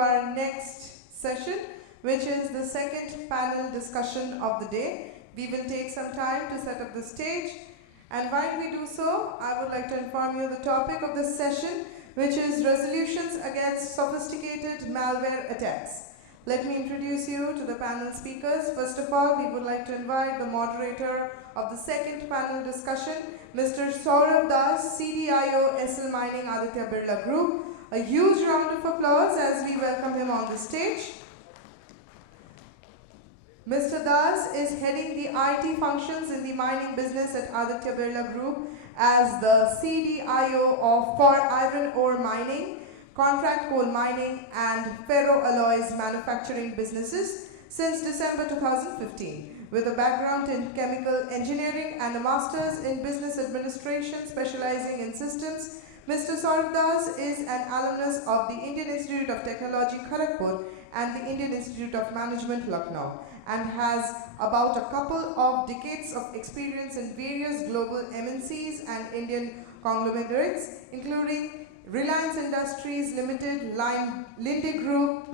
our next session, which is the second panel discussion of the day. We will take some time to set up the stage, and while we do so, I would like to inform you the topic of this session, which is resolutions against sophisticated malware attacks. Let me introduce you to the panel speakers. First of all, we would like to invite the moderator of the second panel discussion, Mr. Saurav Das, CDIO SL Mining Aditya Birla Group. A huge round of applause as we welcome him on the stage. Mr. Das is heading the IT functions in the mining business at Aditya Birla Group as the CDIO for iron ore mining, contract coal mining and ferroalloys manufacturing businesses since December 2015. With a background in chemical engineering and a master's in business administration specializing in systems, Mr. Saurav Das is an alumnus of the Indian Institute of Technology, Kharagpur and the Indian Institute of Management, Lucknow, and has about a couple of decades of experience in various global MNCs and Indian conglomerates, including Reliance Industries Limited, Linde Group,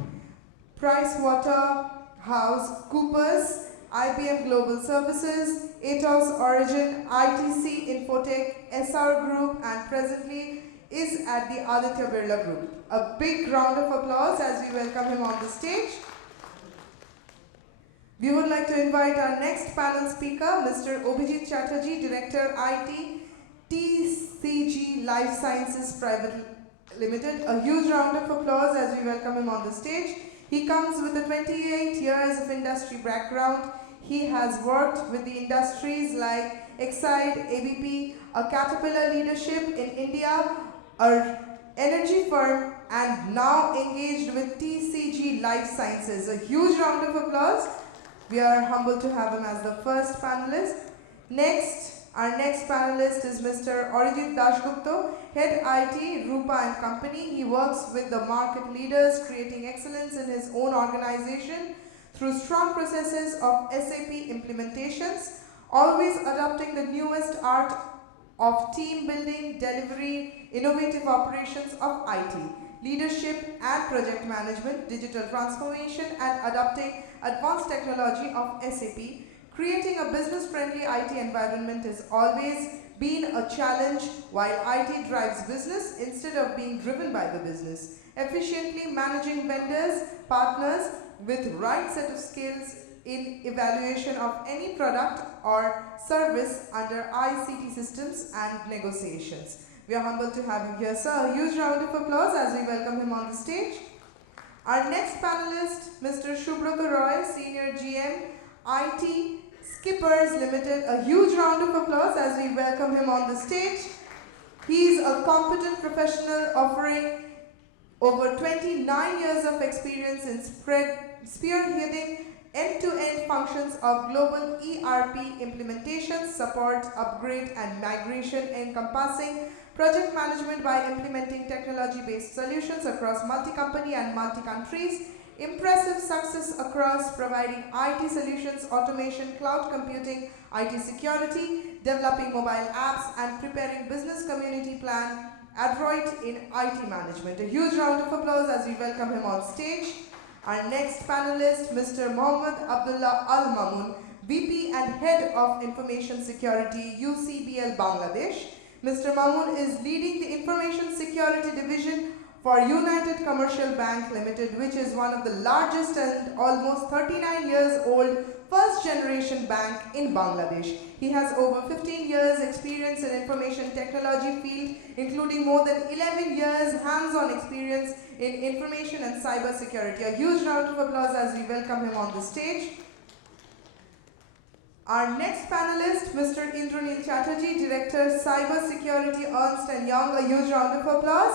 PricewaterhouseCoopers, IBM Global Services, Atos Origin, ITC Infotech, SR Group, and presently is at the Aditya Birla Group. A big round of applause as we welcome him on the stage. We would like to invite our next panel speaker, Mr. Abhijit Chatterjee, Director IT, TCG Life Sciences Private Limited. A huge round of applause as we welcome him on the stage. He comes with a 28 years of industry background. He has worked with the industries like Exide, ABP, a Caterpillar leadership in India, an energy firm, and now engaged with TCG Life Sciences. A huge round of applause. We are humbled to have him as the first panelist. Our next panelist is Mr. Arijit Dashgupta, Head IT, Rupa and Company. He works with the market leaders, creating excellence in his own organization through strong processes of SAP implementations, always adopting the newest art of team building, delivery, innovative operations of IT, leadership and project management, digital transformation, and adopting advanced technology of SAP. Creating a business-friendly IT environment has always been a challenge, while IT drives business instead of being driven by the business. Efficiently managing vendors, partners with right set of skills in evaluation of any product or service under ICT systems and negotiations. We are humbled to have you here, sir. A huge round of applause as we welcome him on the stage. Our next panelist, Mr. Shubhrata Roy, Senior GM, IT Skippers Limited. A huge round of applause as we welcome him on the stage. He is a competent professional offering over 29 years of experience in spearheading end-to-end functions of global ERP implementations, support, upgrade, and migration, encompassing project management by implementing technology-based solutions across multi-company and multi-countries, impressive success across providing IT solutions, automation, cloud computing, IT security, developing mobile apps, and preparing business community plan, adroit in IT management. A huge round of applause as we welcome him on stage. Our next panelist, Mr. Mohammad Abdullah Al Mamun, VP and Head of Information Security, UCBL Bangladesh. Mr. Mamun is leading the Information Security Division for United Commercial Bank Limited, which is one of the largest and almost 39 years old first-generation bank in Bangladesh. He has over 15 years experience in information technology field, including more than 11 years hands-on experience in information and cyber security. A huge round of applause as we welcome him on the stage. Our next panelist, Mr. Indranil Chatterjee, Director Cyber Security, Ernst & Young. A huge round of applause.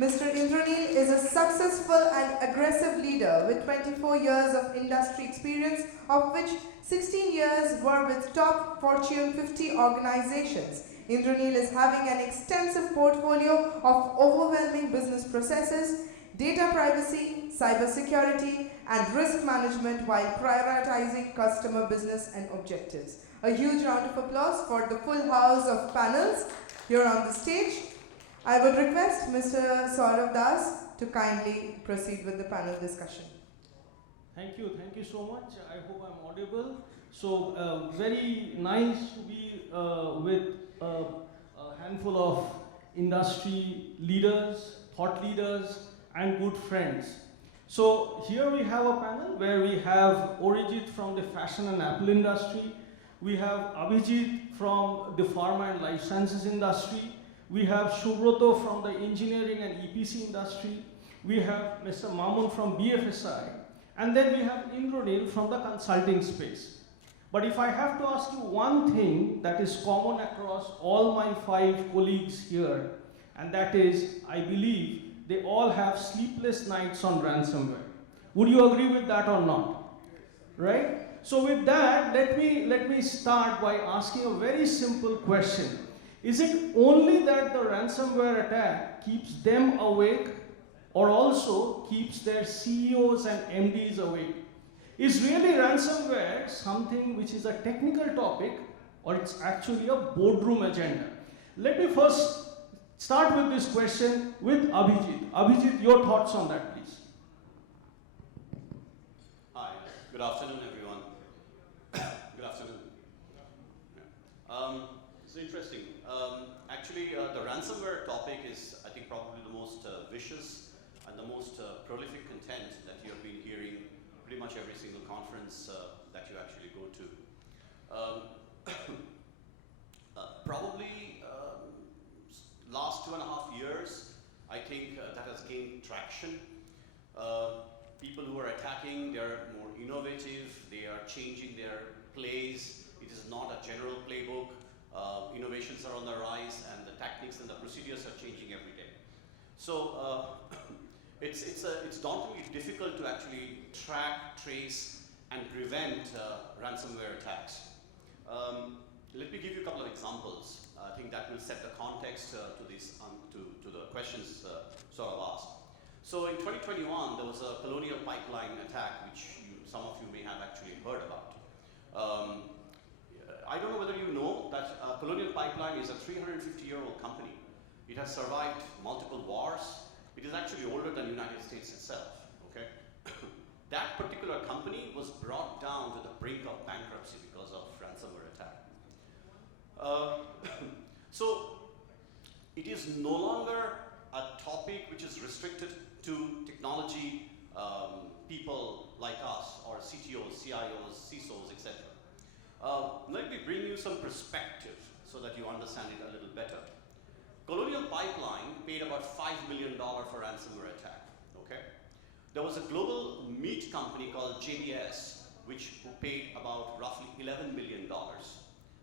Mr. Indranil is a successful and aggressive leader with 24 years of industry experience, of which 16 years were with top Fortune 50 organizations. Indranil is having an extensive portfolio of overwhelming business processes, data privacy, cyber security, and risk management while prioritizing customer business and objectives. A huge round of applause for the full house of panels here on the stage. I would request Mr. Saurav Das to kindly proceed with the panel discussion. Thank you so much. I hope I'm audible. So very nice to be with a handful of industry leaders, thought leaders, and good friends. So here we have a panel where we have Orijit from the fashion and apple industry. We have Abhijit from the pharma and life sciences industry. We have Shubroto from the engineering and EPC industry. We have Mr. Mamun from BFSI. And then we have Indranil from the consulting space. But if I have to ask you one thing that is common across all my 5 colleagues here, and that is, I believe, they all have sleepless nights on ransomware. Would you agree with that or not? Right? So with that, let me start by asking a very simple question. Is it only that the ransomware attack keeps them awake, or also keeps their CEOs and MDs awake? Is really ransomware something which is a technical topic, or it's actually a boardroom agenda? Let me first start with this question with Abhijit. Abhijit, your thoughts on that, please. Hi, good afternoon, everyone. Good afternoon. It's interesting. Actually, the ransomware topic is, I think, probably the most vicious and the most prolific content that you have been hearing pretty much every single conference that you actually go to. Probably last 2.5 years, I think that has gained traction. People who are attacking, they're more innovative, they are changing their plays. It is not a general playbook. Innovations are on the rise, and the tactics and the procedures are changing every day. So it's dauntingly difficult to actually track, trace, and prevent ransomware attacks. Let me give you a couple of examples. I think that will set the context to the questions sort of asked. So in 2021, there was a Colonial Pipeline attack, which some of you may have actually heard about. I don't know whether you know that Colonial Pipeline is a 350-year-old company. It has survived multiple wars. It is actually older than the United States itself, okay? That particular company was brought down to the brink of bankruptcy because of ransomware attack. So it is no longer a topic which is restricted to technology people like us, or CTOs, CIOs, CISOs, etc. Let me bring you some perspective so that you understand it a little better. Colonial Pipeline paid about $5 million for ransomware attack, okay? There was a global meat company called JBS, which paid about roughly $11 million.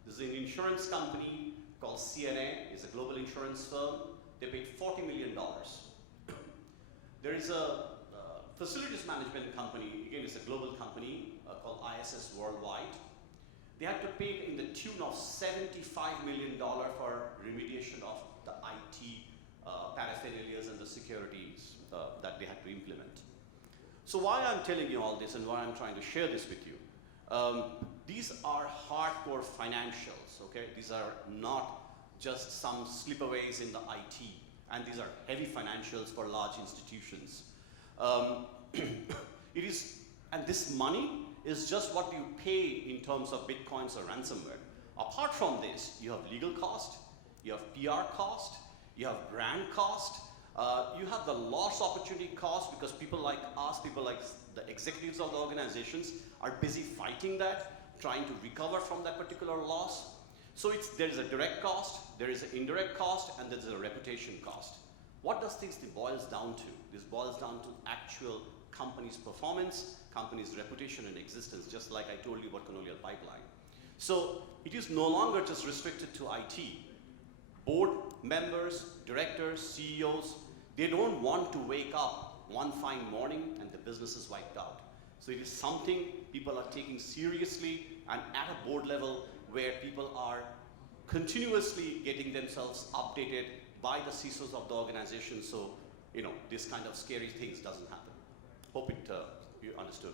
There's an insurance company called CNA, it's a global insurance firm. They paid $40 million. There is a facilities management company, again it's a global company called ISS Worldwide. They had to pay in the tune of $75 million for remediation of the IT paraphernalias and the securities that they had to implement. So why I'm telling you all this and why I'm trying to share this with you, these are hardcore financials, okay? These are not just some slipaways in the IT, and these are heavy financials for large institutions. And this money is just what you pay in terms of bitcoins or ransomware. Apart from this, you have legal cost, you have PR cost, you have brand cost, you have the loss opportunity cost, because people like us, people like the executives of the organizations are busy fighting that, trying to recover from that particular loss. So there is a direct cost, there is an indirect cost, and there's a reputation cost. What does this boils down to? This boils down to actual company's performance, company's reputation and existence, just like I told you about Colonial Pipeline. So it is no longer just restricted to IT. Board members, directors, CEOs, they don't want to wake up one fine morning and the business is wiped out. So it is something people are taking seriously, and at a board level where people are continuously getting themselves updated by the CISOs of the organization, so this kind of scary things doesn't happen. Hope you understood.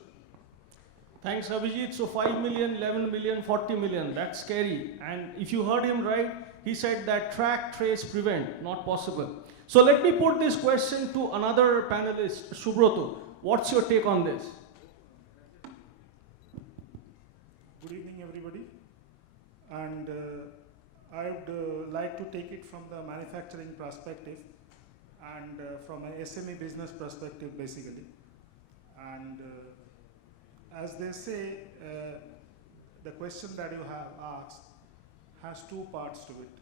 Thanks, Abhijit. So 5 million, 11 million, 40 million, that's scary. And if you heard him right, he said that track, trace, prevent, not possible. So let me put this question to another panelist, Subroto. What's your take on this? Good evening, everybody. And I would like to take it from the manufacturing perspective and from an SME business perspective, basically. And as they say, the question that you have asked has two parts to it.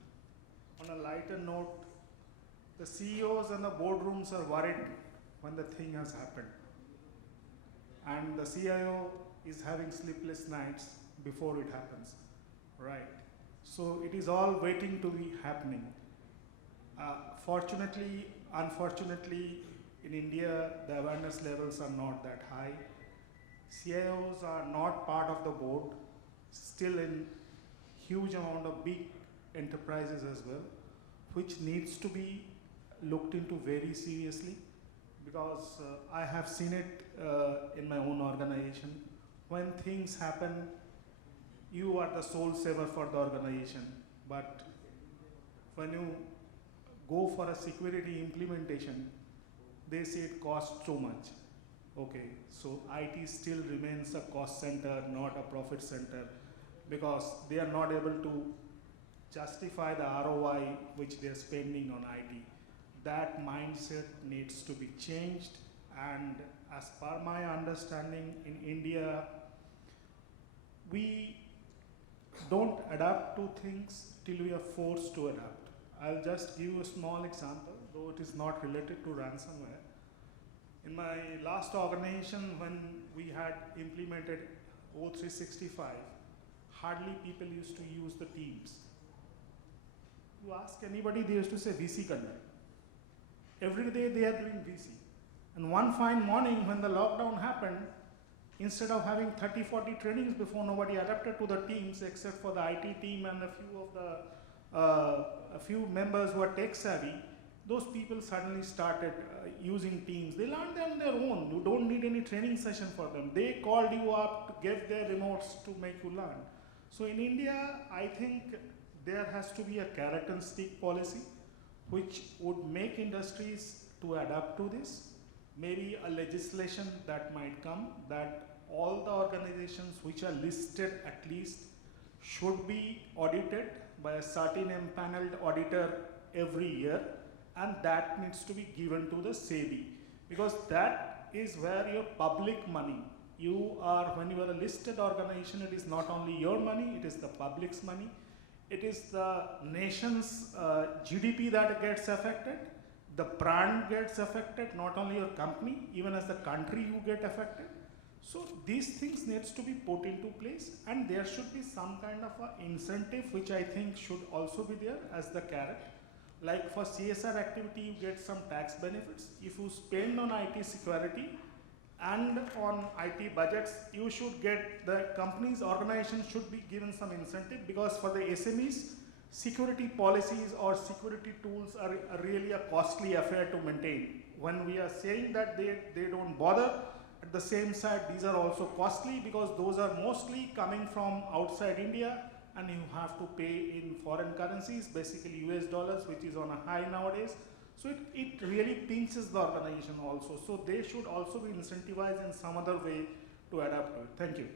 On a lighter note, the CEOs and the boardrooms are worried when the thing has happened. And the CIO is having sleepless nights before it happens, right? So it is all waiting to be happening. Fortunately, unfortunately, in India, the awareness levels are not that high. CIOs are not part of the board, still in huge amount of big enterprises as well, which needs to be looked into very seriously, because I have seen it in my own organization. When things happen, you are the sole saver for the organization, but when you go for a security implementation, they say it costs too much. Okay, so IT still remains a cost center, not a profit center, because they are not able to justify the ROI which they are spending on IT. That mindset needs to be changed, and as per my understanding, in India, we don't adapt to things till we are forced to adapt. I'll just give you a small example, though it is not related to ransomware. In my last organization, when we had implemented O365, hardly people used to use the Teams. You ask anybody, they used to say VC conduct. Every day they are doing VC. And one fine morning when the lockdown happened, instead of having 30, 40 trainings before, nobody adapted to the Teams except for the IT team and a few members who are tech savvy. Those people suddenly started using Teams. They learned on their own. You don't need any training session for them. They called you up to give their remotes to make you learn. So in India, I think there has to be a carrot and stick policy which would make industries to adapt to this. Maybe a legislation that might come that all the organizations which are listed at least should be audited by a certain empaneled auditor every year, and that needs to be given to the SEBI, because that is where your public money, when you are a listed organization, it is not only your money, it is the public's money. It is the nation's GDP that gets affected. The brand gets affected, not only your company, even as the country you get affected. So these things needs to be put into place, and there should be some kind of a incentive which I think should also be there as the carrot. Like for CSR activity, you get some tax benefits. If you spend on IT security and on IT budgets, you should get, the company's organization should be given some incentive, because for the SMEs, security policies or security tools are really a costly affair to maintain. When we are saying that they don't bother, at the same side, these are also costly because those are mostly coming from outside India, and you have to pay in foreign currencies, basically US dollars, which is on a high nowadays. So it really pinches the organization also. So they should also be incentivized in some other way to adapt to it. Thank you.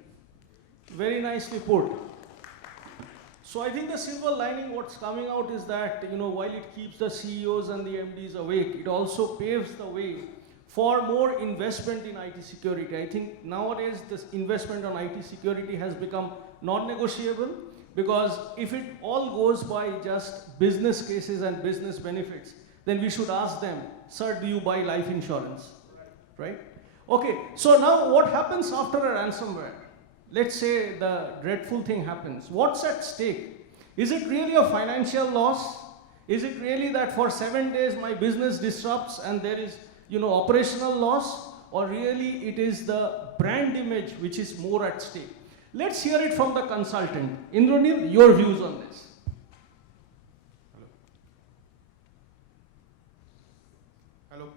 Very nicely put. So I think the silver lining what's coming out is that, while it keeps the CEOs and the MDs awake, it also paves the way for more investment in IT security. I think nowadays this investment on IT security has become non-negotiable, because if it all goes by just business cases and business benefits, then we should ask them, sir, do you buy life insurance? Right? Okay, so now what happens after a ransomware? Let's say the dreadful thing happens. What's at stake? Is it really a financial loss? Is it really that for 7 days my business disrupts and there is, operational loss? Or really it is the brand image which is more at stake? Let's hear it from the consultant. Indranil, your views on this. Hello.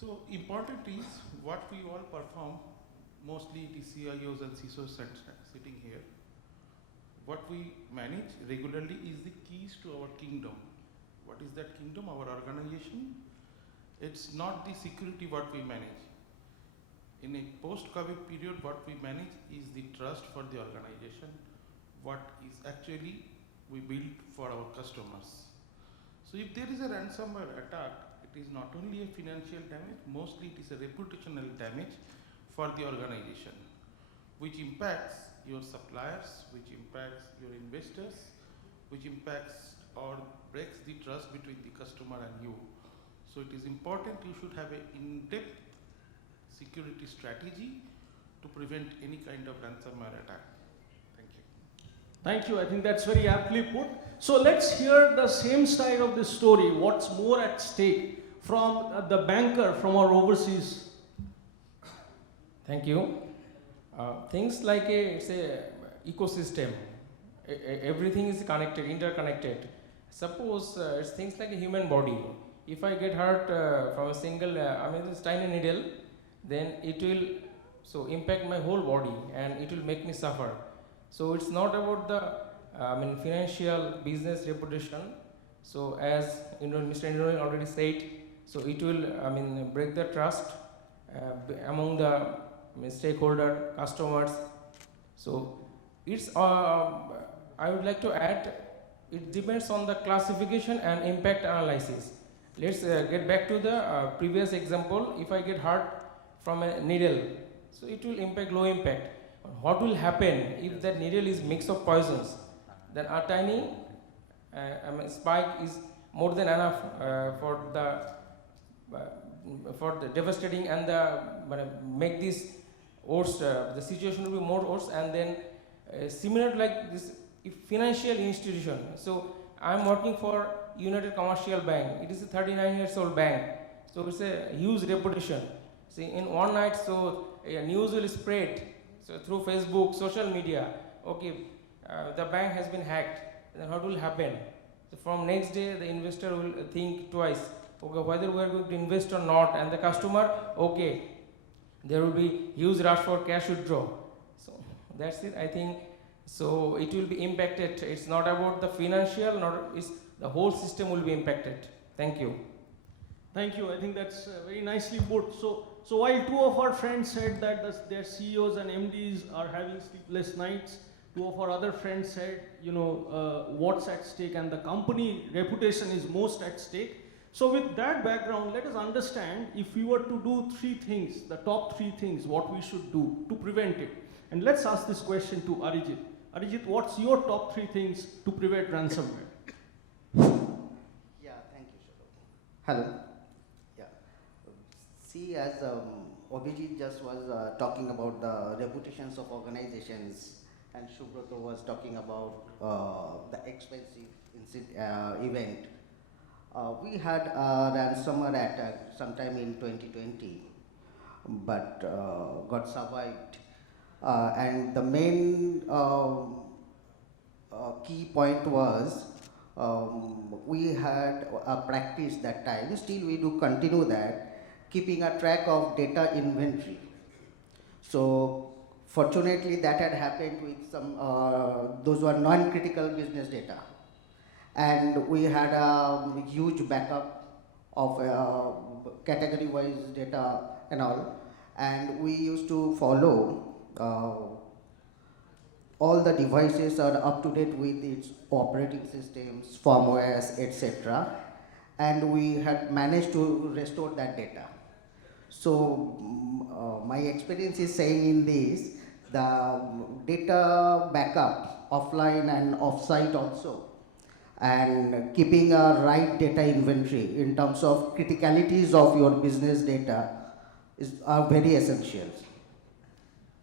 So important is what we all perform, mostly it is CIOs and CISOs sitting here. What we manage regularly is the keys to our kingdom. What is that kingdom? Our organization. It's not the security what we manage. In a post-COVID period, what we manage is the trust for the organization, what is actually we build for our customers. So if there is a ransomware attack, it is not only a financial damage, mostly it is a reputational damage for the organization, which impacts your suppliers, which impacts your investors, which impacts or breaks the trust between the customer and you. So it is important you should have an in-depth security strategy to prevent any kind of ransomware attack. Thank you. Thank you. I think that's very aptly put. So let's hear the same side of this story. What's more at stake from the banker from our overseas? Thank you. Things like it's a ecosystem. Everything is connected, interconnected. Suppose it's things like a human body. If I get hurt from a single, this tiny needle, then it will impact my whole body and it will make me suffer. So it's not about the financial business reputation. So as Mr. Indranil already said, so it will break the trust among the stakeholder customers. So it's I would like to add, it depends on the classification and impact analysis. Let's get back to the previous example. If I get hurt from a needle, so it will impact low impact. What will happen if that needle is mix of poisons? Then a tiny spike is more than enough for the devastating and the make this worse. The situation will be more worse, and then similar like this financial institution. So I am working for United Commercial Bank. It is a 39 years old bank. So it's a huge reputation. See, in one night, so news will spread. So through Facebook, social media. Okay, the bank has been hacked. Then what will happen? So from next day, the investor will think twice. Okay, whether we are going to invest or not. And the customer, okay, there will be huge rush for cash withdrawal. So that's it. I think so. It will be impacted. It's not about the financial, nor is the whole system will be impacted. Thank you. Thank you. I think that's very nicely put. So while two of our friends said that their CEOs and MDs are having sleepless nights, two of our other friends said, what's at stake, and the company reputation is most at stake. So with that background, let us understand if we were to do three things, the top three things, what we should do to prevent it. And let's ask this question to Arijit. Arijit, what's your top three things to prevent ransomware? Yeah, thank you, Shubham. Hello. Yeah. See, as Abhijit just was talking about the reputations of organizations, and Subrata was talking about the expensive event. We had a ransomware attack sometime in 2020, but got survived. And the main key point was we had a practice that time, still we do continue that, keeping a track of data inventory. So fortunately that had happened with some, those were non-critical business data. And we had a huge backup of category-wise data and all. And we used to follow all the devices are up to date with its operating systems, firmwares, etc. And we had managed to restore that data. So my experience is saying in this, the data backup offline and offsite also, and keeping a right data inventory in terms of criticalities of your business data are very essential.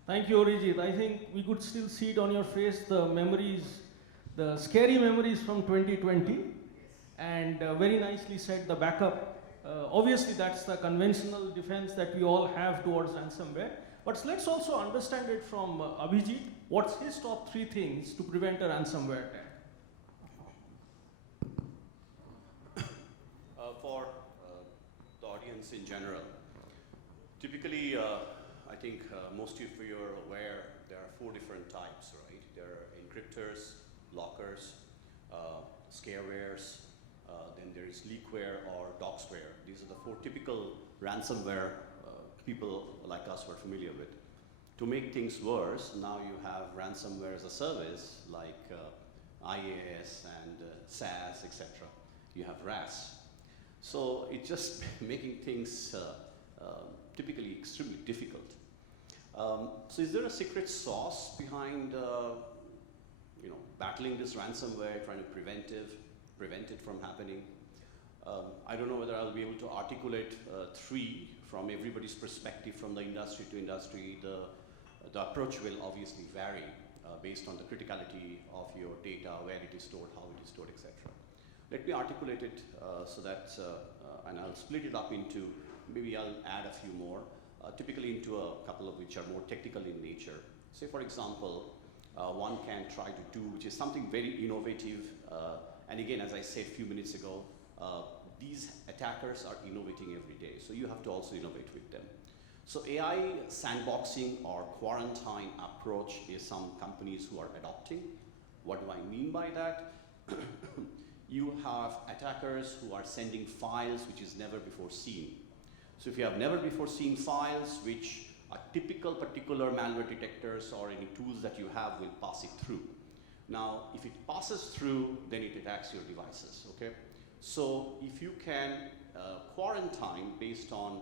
Thank you, Arijit. I think we could still see it on your face, the memories, the scary memories from 2020, and very nicely said the backup. Obviously, that's the conventional defense that we all have towards ransomware. But let's also understand it from Abhijit. What's his top three things to prevent a ransomware attack? For the audience in general, typically, I think most of you are aware there are 4 different types, right? There are encryptors, lockers, scarewares, then there is leakware or doxware. These are the 4 typical ransomware people like us were familiar with. To make things worse, now you have ransomware as a service like IaaS and SaaS, etc. You have RAS. So it's just making things typically extremely difficult. So is there a secret sauce behind battling this ransomware, trying to prevent it from happening? I don't know whether I'll be able to articulate 3 from everybody's perspective, from the industry to industry. The approach will obviously vary based on the criticality of your data, where it is stored, how it is stored, etc. Let me articulate it so that, and I'll split it up into, maybe I'll add a few more, typically into a couple of which are more technical in nature. Say, for example, one can try to do, which is something very innovative, and again, as I said a few minutes ago, these attackers are innovating every day, so you have to also innovate with them. So AI sandboxing or quarantine approach is some companies who are adopting. What do I mean by that? You have attackers who are sending files which is never before seen. So if you have never before seen files which are typical particular malware detectors or any tools that you have will pass it through. Now, if it passes through, then it attacks your devices, okay? So if you can quarantine based on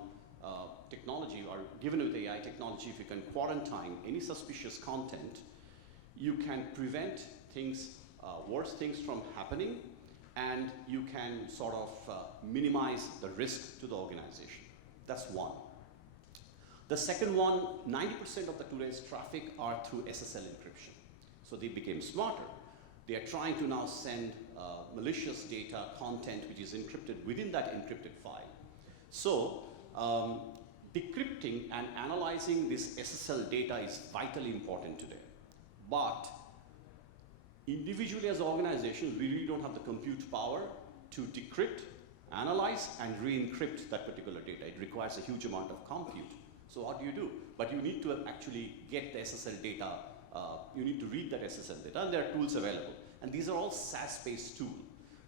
technology, or given with AI technology, if you can quarantine any suspicious content, you can prevent things, worse things from happening, and you can sort of minimize the risk to the organization. That's one. The second one, 90% of the today's traffic are through SSL encryption. So they became smarter. They are trying to now send malicious data, content, which is encrypted within that encrypted file. So decrypting and analyzing this SSL data is vitally important today. But individually as organizations, we really don't have the compute power to decrypt, analyze, and re-encrypt that particular data. It requires a huge amount of compute. So what do you do? But you need to actually get the SSL data. You need to read that SSL data, and there are tools available. And these are all SaaS-based tools.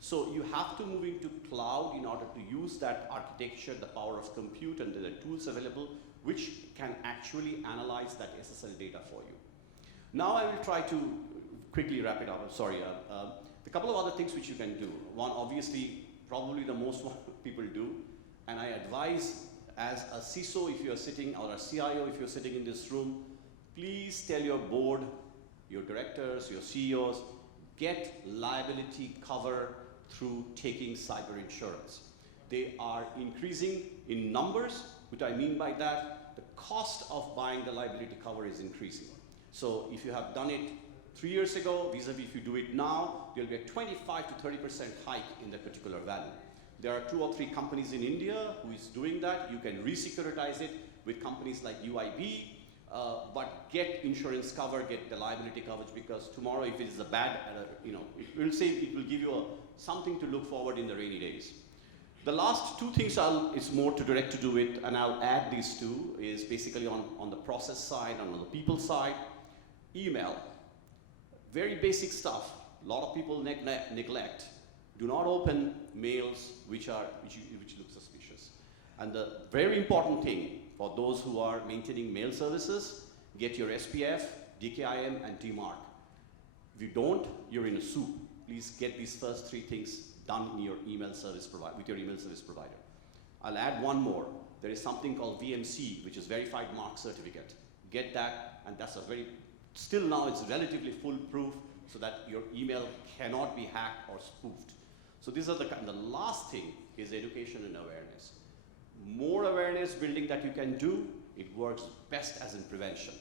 So you have to move into cloud in order to use that architecture, the power of compute, and there are tools available which can actually analyze that SSL data for you. Now I will try to quickly wrap it up. I'm sorry. A couple of other things which you can do. One, obviously, probably the most one people do, and I advise as a CISO if you're sitting, or a CIO if you're sitting in this room, please tell your board, your directors, your CEOs, get liability cover through taking cyber insurance. They are increasing in numbers. What I mean by that, the cost of buying the liability cover is increasing. So if you have done it 3 years ago, vis-a-vis if you do it now, you'll get 25 to 30% hike in the particular value. There are 2 or 3 companies in India who is doing that. You can re-securitize it with companies like UIB, but get insurance cover, get the liability coverage, because tomorrow if it is a bad, it will say, it will give you something to look forward in the rainy days. The last 2 things it's more to direct to do with, and I'll add these 2, is basically on the process side and on the people side. Email, very basic stuff. A lot of people neglect. Do not open mails which look suspicious. And the very important thing for those who are maintaining mail services, get your SPF, DKIM, and DMARC. If you don't, you're in a soup. Please get these first 3 things done in your email service with your email service provider. I'll add one more. There is something called VMC, which is Verified Mark Certificate. Get that, and that's still now it's relatively foolproof, so that your email cannot be hacked or spoofed. So these are the last thing is education and awareness. More awareness building that you can do, it works best as in prevention.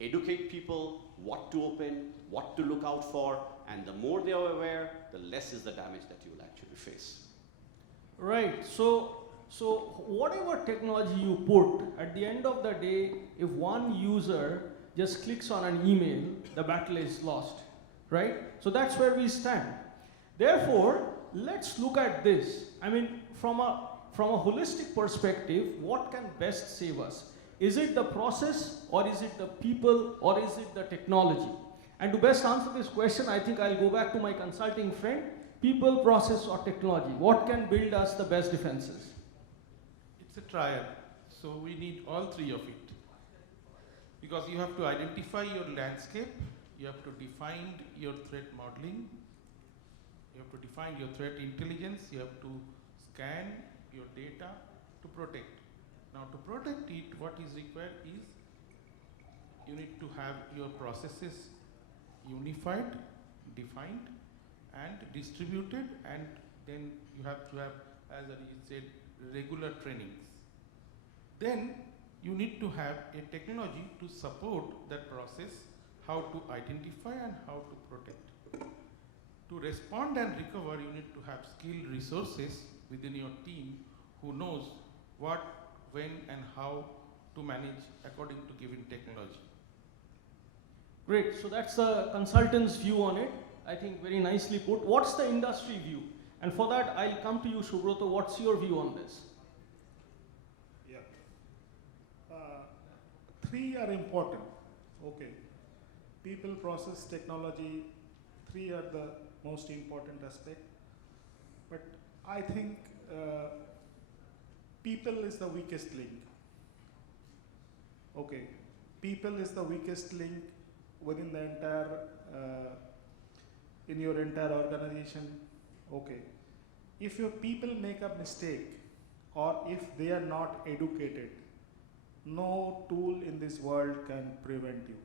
Educate people what to open, what to look out for, and the more they are aware, the less is the damage that you will actually face. Right. So whatever technology you put, at the end of the day, if one user just clicks on an email, the battle is lost, right? So that's where we stand. Therefore, let's look at this. I mean, from a holistic perspective, what can best save us? Is it the process, or is it the people, or is it the technology? And to best answer this question, I think I'll go back to my consulting friend. People, process, or technology? What can build us the best defenses? It's a trial, so we need all three of it. Because you have to identify your landscape, you have to define your threat modeling, you have to define your threat intelligence, you have to scan your data to protect. Now to protect it, what is required is you need to have your processes unified, defined, and distributed, and then you have to have, as Ari said, regular trainings. Then you need to have a technology to support that process, how to identify and how to protect. To respond and recover, you need to have skilled resources within your team who knows what, when, and how to manage according to given technology. Great, so that's the consultant's view on it. I think very nicely put. What's the industry view? And for that, I'll come to you, Subroto. What's your view on this? Yeah. Three are important. Okay. People, process, technology, three are the most important aspect. But I think people is the weakest link. Okay. People is the weakest link within the entire, in your entire organization. Okay. If your people make a mistake or if they are not educated, no tool in this world can prevent you.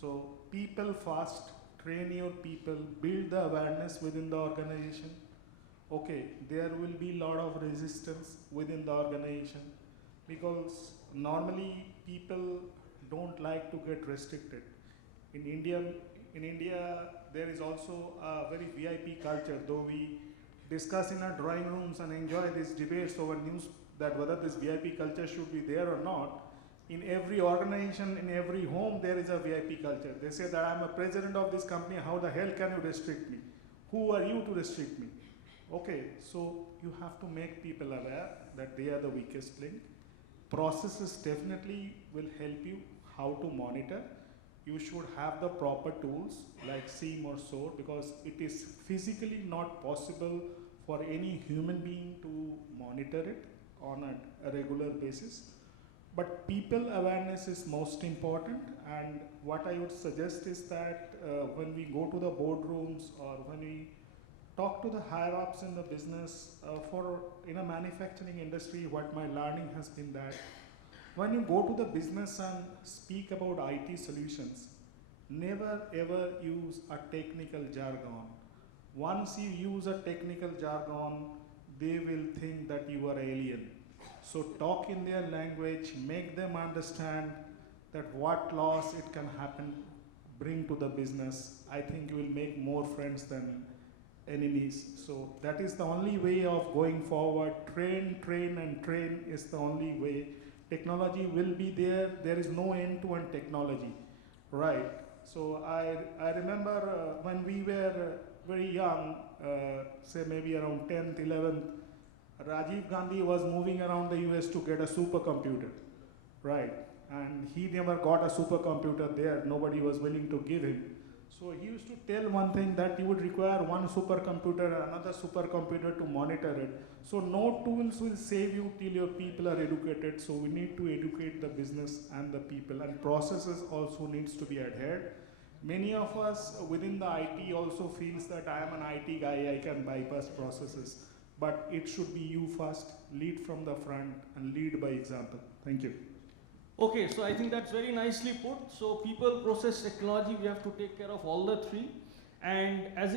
So people first, train your people, build the awareness within the organization. Okay, there will be a lot of resistance within the organization because normally people don't like to get restricted. In India, there is also a very VIP culture, though we discuss in our drawing rooms and enjoy these debates over news that whether this VIP culture should be there or not. In every organization, in every home, there is a VIP culture. They say that I'm a president of this company, how the hell can you restrict me? Who are you to restrict me? Okay, so you have to make people aware that they are the weakest link. Processes definitely will help you how to monitor. You should have the proper tools like SIEM or SOAR because it is physically not possible for any human being to monitor it on a regular basis. But people awareness is most important, and what I would suggest is that when we go to the boardrooms or when we talk to the higher ups in the business, in a manufacturing industry, what my learning has been that when you go to the business and speak about IT solutions, never ever use a technical jargon. Once you use a technical jargon, they will think that you are alien. So talk in their language, make them understand that what loss it can happen, bring to the business. I think you will make more friends than enemies. So that is the only way of going forward. Train, train, and train is the only way. Technology will be there. There is no end-to-end technology, right? So I remember when we were very young, say maybe around 10th, 11th, Rajiv Gandhi was moving around the US to get a supercomputer, right? And he never got a supercomputer there. Nobody was willing to give him. So he used to tell one thing that you would require one supercomputer, another supercomputer to monitor it. So no tools will save you till your people are educated. So we need to educate the business and the people, and processes also needs to be adhered. Many of us within the IT also feels that I am an IT guy, I can bypass processes. But it should be you first, lead from the front and lead by example. Thank you. Okay, so I think that's very nicely put. So people, process, technology, we have to take care of all the three. And as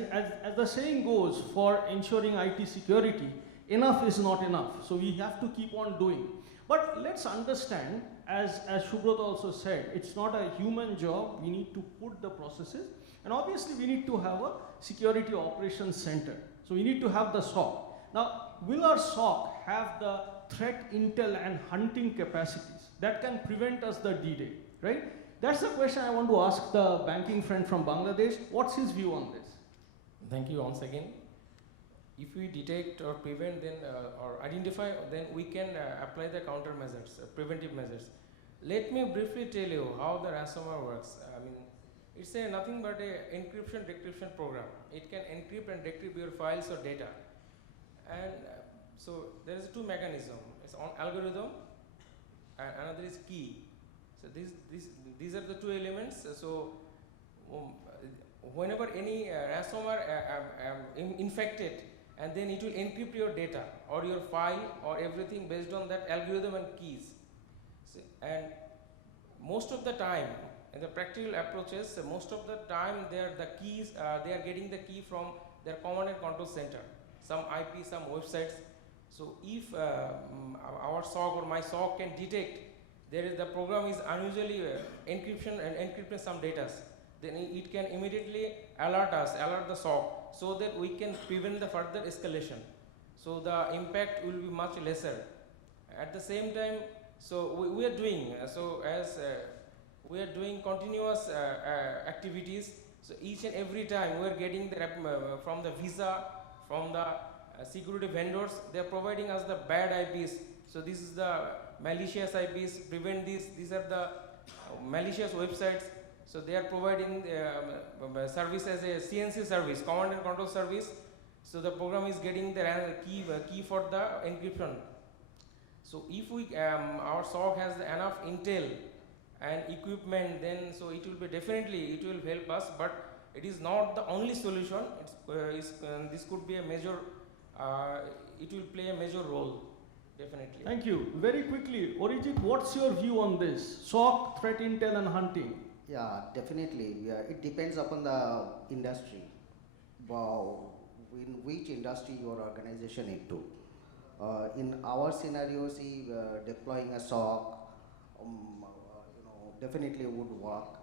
the saying goes, for ensuring IT security, enough is not enough. So we have to keep on doing. But let's understand, as Subrat also said, it's not a human job. We need to put the processes. And obviously we need to have a security operations center. So we need to have the SOC. Now, will our SOC have the threat intel and hunting capacities that can prevent us the D-Day, right? That's the question I want to ask the banking friend from Bangladesh. What's his view on this? Thank you once again. If we detect or prevent then or identify, then we can apply the countermeasures, preventive measures. Let me briefly tell you how the ransomware works. I mean, It's nothing but a encryption decryption program. It can encrypt and decrypt your files or data. And so there is two mechanisms. It's on algorithm and another is key. So these are the two elements. So whenever any ransomware infected, and then it will encrypt your data or your file or everything based on that algorithm and keys. So, and most of the time, in the practical approaches, most of the time they are getting the key from their command and control center, some IP, some websites. So if our SOC or my SOC can detect the program is unusually encryption and encrypting some data, then it can immediately alert the SOC, so that we can prevent the further escalation. So the impact will be much lesser. At the same time, so we are doing, we are doing continuous activities. So each and every time we are getting the from the Visa, from the security vendors, they are providing us the bad IPs. So this is the malicious IPs, prevent this. These are the malicious websites. So they are providing service as a CNC service, command and control service. So the program is getting the key for the encryption. So if we our SOC has enough intel and equipment, then so it will be definitely it will help us. But it is not the only solution. This could be a major. It will play a major role, definitely. Thank you. Very quickly, Orijit, what's your view on this? SOC, threat intel, and hunting. Yeah, definitely. Yeah, it depends upon the industry. Wow, in which industry your organization into. In our scenario, see, deploying a SOC, definitely would work,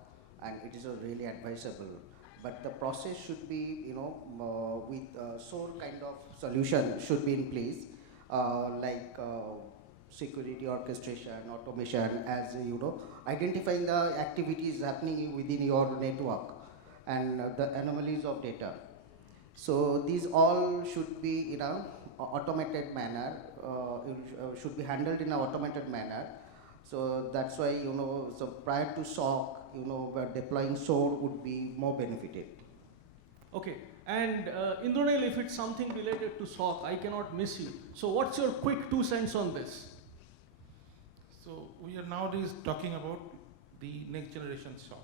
and it is really advisable. But the process should be, with SOAR kind of solution should be in place, like security orchestration, automation, as identifying the activities happening within your network and the anomalies of data. So these all should be in a automated manner, should be handled in an automated manner. So that's why, so prior to SOC, deploying SOAR would be more benefited. Okay, and Indranil, if it's something related to SOC, I cannot miss you. So what's your quick 2 cents on this? So we are nowadays talking about the next generation SOC.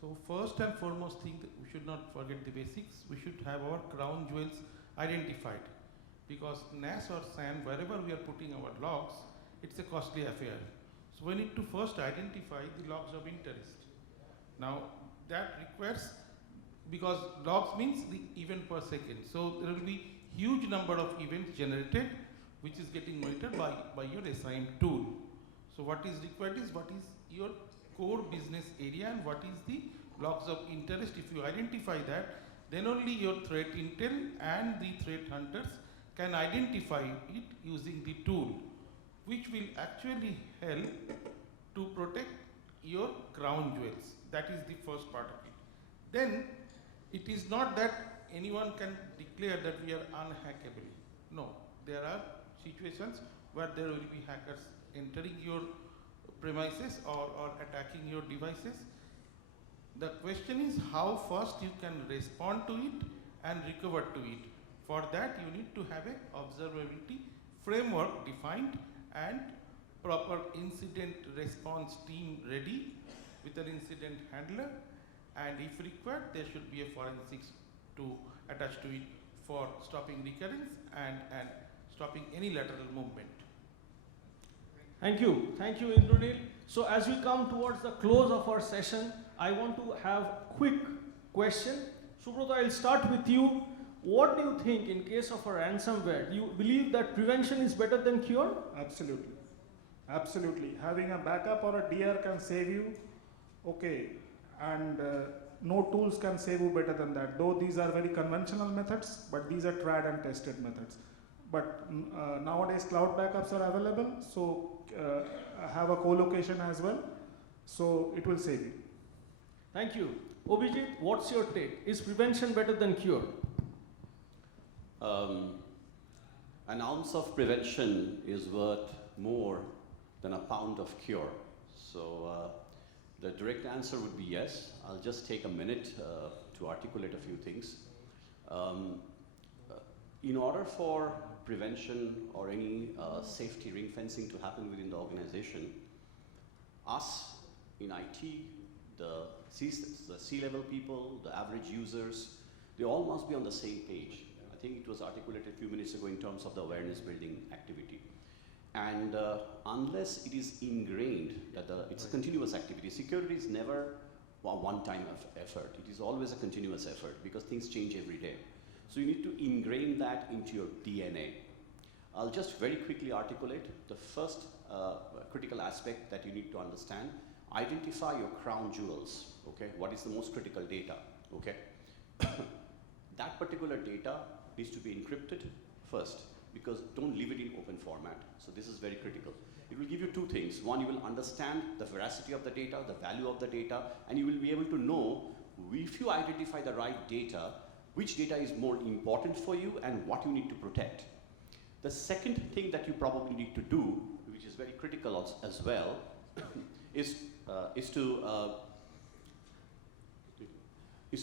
So first and foremost thing, that we should not forget the basics. We should have our crown jewels identified, because NAS or SAN, wherever we are putting our logs, it's a costly affair. So we need to first identify the logs of interest. Now that requires, because logs means the event per second. So there will be huge number of events generated, which is getting monitored by your assigned tool. So what is required is what is your core business area and what is the logs of interest. If you identify that, then only your threat intel and the threat hunters can identify it using the tool, which will actually help to protect your crown jewels. That is the first part of it. Then it is not that anyone can declare that we are unhackable. No, there are situations where there will be hackers entering your premises or attacking your devices. The question is how fast you can respond to it and recover to it. For that you need to have an observability framework defined and proper incident response team ready with an incident handler, and if required there should be a forensics to attach to it for stopping recurrence and stopping any lateral movement. Thank you, Indranil. So as we come towards the close of our session, I want to have quick question. Subrata, I'll start with you. What do you think in case of a ransomware? Do you believe that prevention is better than cure? Absolutely. Absolutely. Having a backup or a DR can save you, okay, and no tools can save you better than that. Though these are very conventional methods, but these are tried and tested methods. But nowadays cloud backups are available, so have a co-location as well, so it will save you. Thank you. Obhijit, what's your take? Is prevention better than cure? An ounce of prevention is worth more than a pound of cure. So The direct answer would be yes. I'll just take a minute to articulate a few things. In order for prevention or any safety ring fencing to happen within the organization, us in IT, the C-level people, the average users, they all must be on the same page. I think it was articulated a few minutes ago in terms of the awareness building activity. And unless it is ingrained that it's a continuous activity, security is never a one-time effort. It is always a continuous effort because things change every day. So you need to ingrain that into your DNA. I'll just very quickly articulate the first critical aspect that you need to understand. Identify your crown jewels, okay? What is the most critical data, okay? That particular data needs to be encrypted first, because don't leave it in open format. So this is very critical. It will give you two things. One, you will understand the veracity of the data, the value of the data, and you will be able to know if you identify the right data, which data is more important for you and what you need to protect. The second thing that you probably need to do, which is very critical as well, is to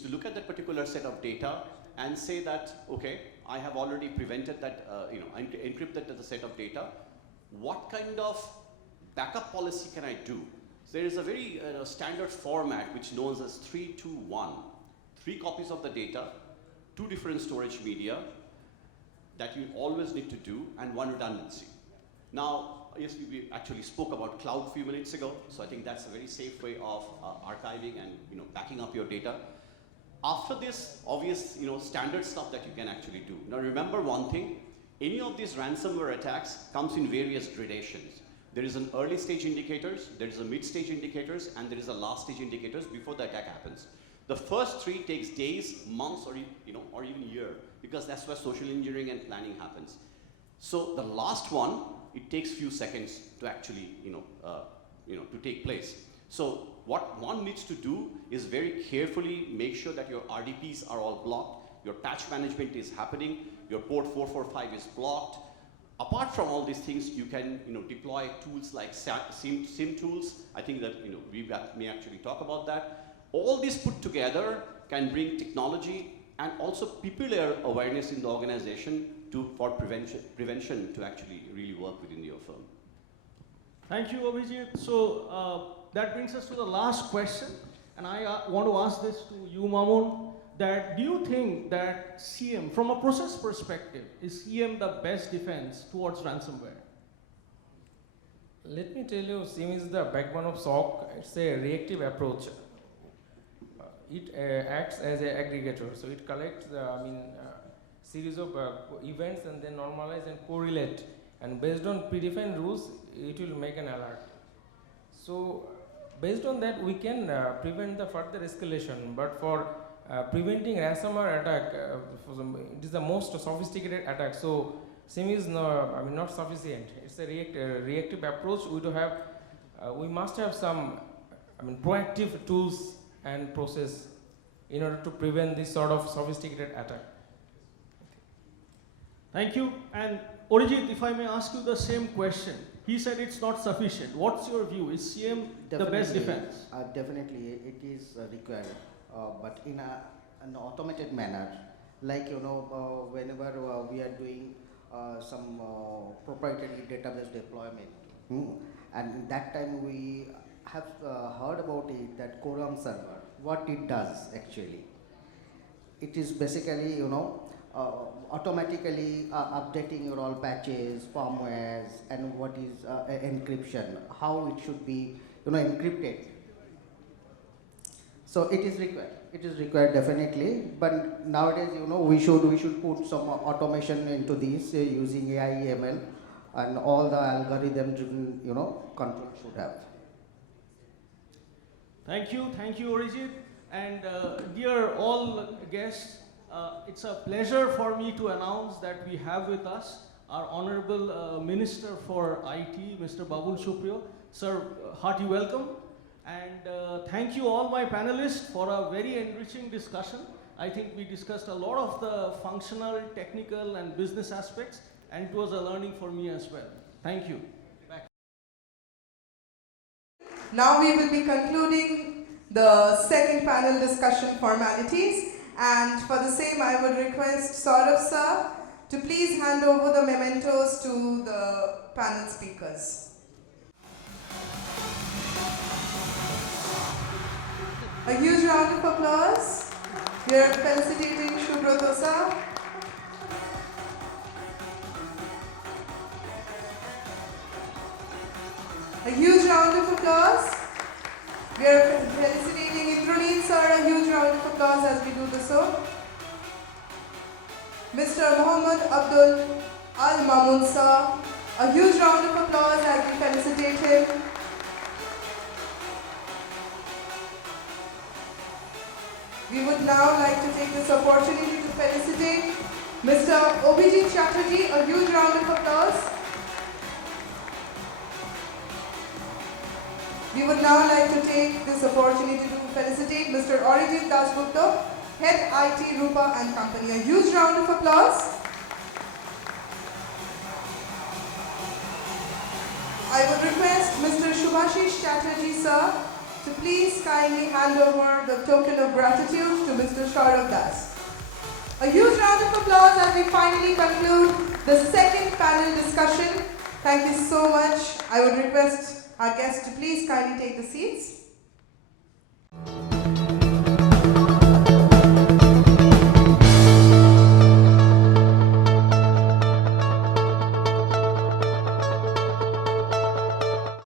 look at that particular set of data and say that, okay, I have already prevented that, encrypted the set of data. What kind of backup policy can I do? So there is a very standard format which known as 3-2-1. 3 copies of the data, 2 different storage media that you always need to do, and 1 redundancy. Now, yes, we actually spoke about cloud a few minutes ago, so I think that's a very safe way of archiving and backing up your data. After this, obvious standard stuff that you can actually do. Now remember one thing, any of these ransomware attacks comes in various gradations. There is an early stage indicators, there is a mid stage indicators, and there is a last stage indicators before the attack happens. The first 3 takes days, months, or even year, because that's where social engineering and planning happens. So the last one, it takes few seconds to actually to take place. So what one needs to do is very carefully make sure that your RDPs are all blocked, your patch management is happening, your port 445 is blocked. Apart from all these things, you can deploy tools like SIM tools. I think that we may actually talk about that. All this put together can bring technology and also people awareness in the organization for prevention to actually really work within your firm. Thank you, Abhijit. So that brings us to the last question, and I want to ask this to you, Mamun, that do you think that CM, from a process perspective, is CM the best defense towards ransomware? Let me tell you, CM is the backbone of SOC. It's a reactive approach. It acts as an aggregator, so it collects the series of events and then normalize and correlate, and based on predefined rules, it will make an alert. So based on that, we can prevent the further escalation. But for preventing ransomware attack, it is the most sophisticated attack. So SIM is not sufficient. It's a reactive approach. We must have some proactive tools and process in order to prevent this sort of sophisticated attack. Thank you. And Orijit, if I may ask you the same question. He said it's not sufficient. What's your view? Is CM the best defense? Definitely, it is required, but in an automated manner. Like whenever we are doing some proprietary database deployment, and that time we have heard about it, that Quorum server. What it does actually, it is basically automatically updating your all patches, firmwares, and what is encryption, how it should be encrypted. So it is required. It is required definitely. But nowadays we should put some automation into this using AI, ML, and all the algorithm-driven control should have. Thank you, Orijit. And dear all guests, it's a pleasure for me to announce that we have with us our Honorable Minister for IT, Mr. Babul Supriyo. Sir, hearty welcome. And thank you all my panelists for a very enriching discussion. I think we discussed a lot of the functional, technical, and business aspects, and it was a learning for me as well. Thank you. Back. Now we will be concluding the second panel discussion formalities, and for the same I would request Saurabh sir to please hand over the mementos to the panel speakers. A huge round of applause. We are felicitating Shubhra sir. A huge round of applause. We are felicitating Indraneel sir. A huge round of applause as we do the so. Mr. Muhammad Abdul Al Mamun sir. A huge round of applause as we felicitate him. We would now like to take this opportunity to felicitate Mr. Obijit Chatterjee. A huge round of applause. We would now like to take this opportunity to felicitate Mr. Arijit Dasgupta, Head IT Rupa and Company. A huge round of applause. I would request Mr. Shubhashish Chatterjee sir to please kindly hand over the token of gratitude to Mr. Saurabh Das. A huge round of applause as we finally conclude the second panel discussion. Thank you so much. I would request our guests to please kindly take the seats.